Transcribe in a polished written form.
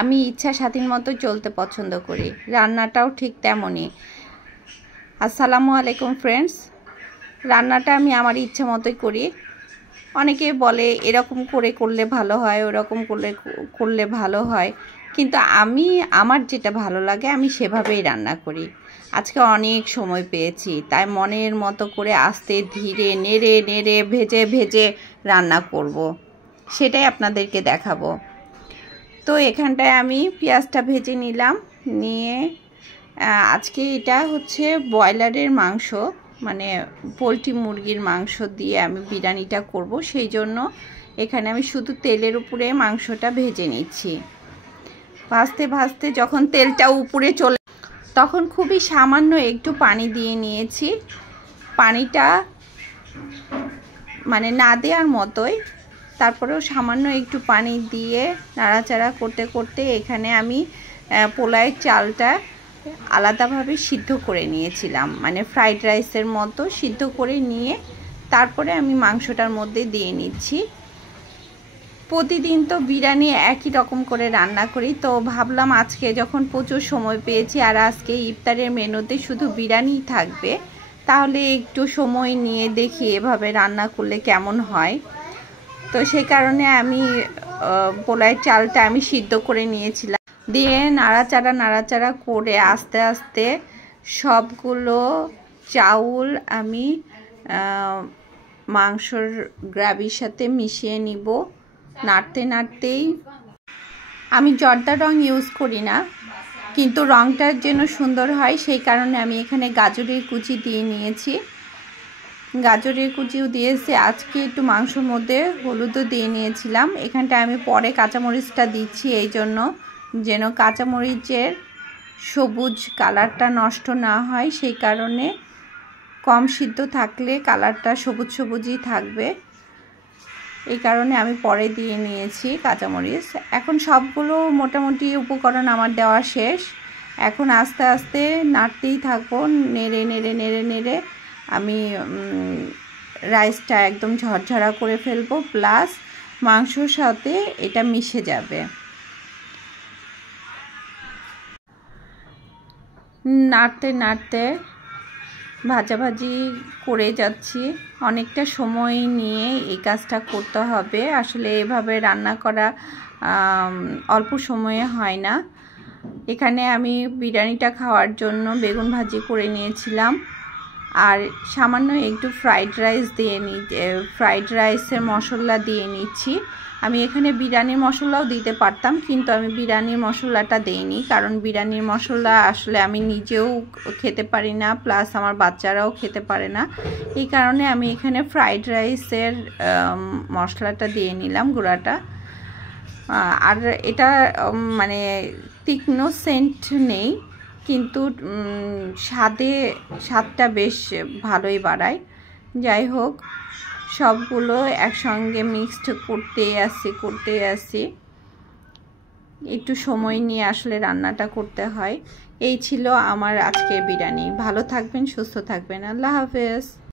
আমি ইচ্ছা স্বাধীন মতো চলতে পছন্দ করি, রান্নাটাও ঠিক তেমনই। আসসালামু আলাইকুম ফ্রেন্ডস। রান্নাটা আমি আমার ইচ্ছা মতোই করি। অনেকে বলে এরকম করলে ভালো হয়, ওরকম করলে ভালো হয়, কিন্তু আমি আমার যেটা ভালো লাগে আমি সেভাবেই রান্না করি। আজকে অনেক সময় পেয়েছি, তাই মনের মতো করে আস্তে ধীরে নেড়ে নেড়ে ভেজে ভেজে রান্না করব, সেটাই আপনাদেরকে দেখাবো। তো এখানটায় আমি পেঁয়াজটা ভেজে নিলাম, নিয়ে আজকে এটা হচ্ছে ব্রয়লারের মাংস, মানে পোলট্রি মুরগির মাংস দিয়ে আমি বিরিয়ানিটা করব, সেই জন্য এখানে আমি শুধু তেলের উপরে মাংসটা ভেজে নিচ্ছি। ভাজতে ভাজতে যখন তেলটা উপরে চলে, তখন খুবই সামান্য একটু পানি দিয়ে নিয়েছি। পানিটা মানে না দেওয়ার মতোই, তারপরেও সামান্য একটু পানি দিয়ে নাড়াচাড়া করতে করতে এখানে আমি পোলাওয়ের চালটা আলাদাভাবে সিদ্ধ করে নিয়েছিলাম, মানে ফ্রাইড রাইসের মতো সিদ্ধ করে নিয়ে তারপরে আমি মাংসটার মধ্যে দিয়ে নিচ্ছি। প্রতিদিন তো বিরিয়ানি একই রকম করে রান্না করি, তো ভাবলাম আজকে যখন প্রচুর সময় পেয়েছি আর আজকে ইফতারের মেনুতে শুধু বিরিয়ানি থাকবে, তাহলে একটু সময় নিয়ে দেখি এভাবে রান্না করলে কেমন হয়। তো সেই কারণে আমি পোলাওয়ের চালটা আমি সিদ্ধ করে নিয়েছিলাম, দিয়ে নাড়াচাড়া করে আস্তে আস্তে সবগুলো চাউল আমি মাংসর গ্রেভির সাথে মিশিয়ে নিব। নাড়তে নাড়তেই, আমি জর্দা রং ইউজ করি না, কিন্তু রংটার যেন সুন্দর হয় সেই কারণে আমি এখানে গাজরের কুচি দিয়ে নিয়েছি। গাজরের কুচিও দিয়েছি। আজকে একটু মাংসর মধ্যে হলুদও দিয়ে নিয়েছিলাম। এখানটা আমি পরে কাঁচামরিচটা দিচ্ছি, এই জন্য যেন কাঁচামরিচের সবুজ কালারটা নষ্ট না হয়, সেই কারণে কম সিদ্ধ থাকলে কালারটা সবুজ সবুজই থাকবে, এই কারণে আমি পরে দিয়ে নিয়েছি কাঁচামরিচ। এখন সবগুলো মোটামুটি উপকরণ আমার দেওয়া শেষ। এখন আস্তে আস্তে নাড়তেই থাকবো, নেড়ে নেড়ে নেড়ে নেড়ে আমি রাইসটা একদম ঝরঝরা করে ফেলবো, প্লাস মাংসর সাথে এটা মিশে যাবে। নাড়তে নাড়তে ভাজাভাজি করে যাচ্ছি, অনেকটা সময় নিয়ে এই কাজটা করতে হবে। আসলে এভাবে রান্না করা অল্প সময়ে হয় না। এখানে আমি বিরিয়ানিটা খাওয়ার জন্য বেগুন ভাজি করে নিয়েছিলাম, আর সামান্য একটু ফ্রাইড রাইসের মশলা দিয়ে নিচ্ছি। আমি এখানে বিরিয়ানির মশলাও দিতে পারতাম, কিন্তু আমি বিরিয়ানির মশলাটা দেইনি, কারণ বিরিয়ানির মশলা আসলে আমি নিজেও খেতে পারি না, প্লাস আমার বাচ্চারাও খেতে পারে না, এই কারণে আমি এখানে ফ্রাইড রাইসের মশলাটা দিয়ে নিলাম, গুঁড়াটা। আর এটা মানে তীক্ষ্ণ সেন্ট নেই, কিন্তু স্বাদটা বেশ ভালোই বাড়ায়। যাই হোক, সবগুলো একসঙ্গে মিক্সড করতে আসি, একটু সময় নিয়ে আসলে রান্নাটা করতে হয়। এই ছিল আমার আজকের বিরিয়ানি। ভালো থাকবেন, সুস্থ থাকবেন, আল্লাহ হাফেজ।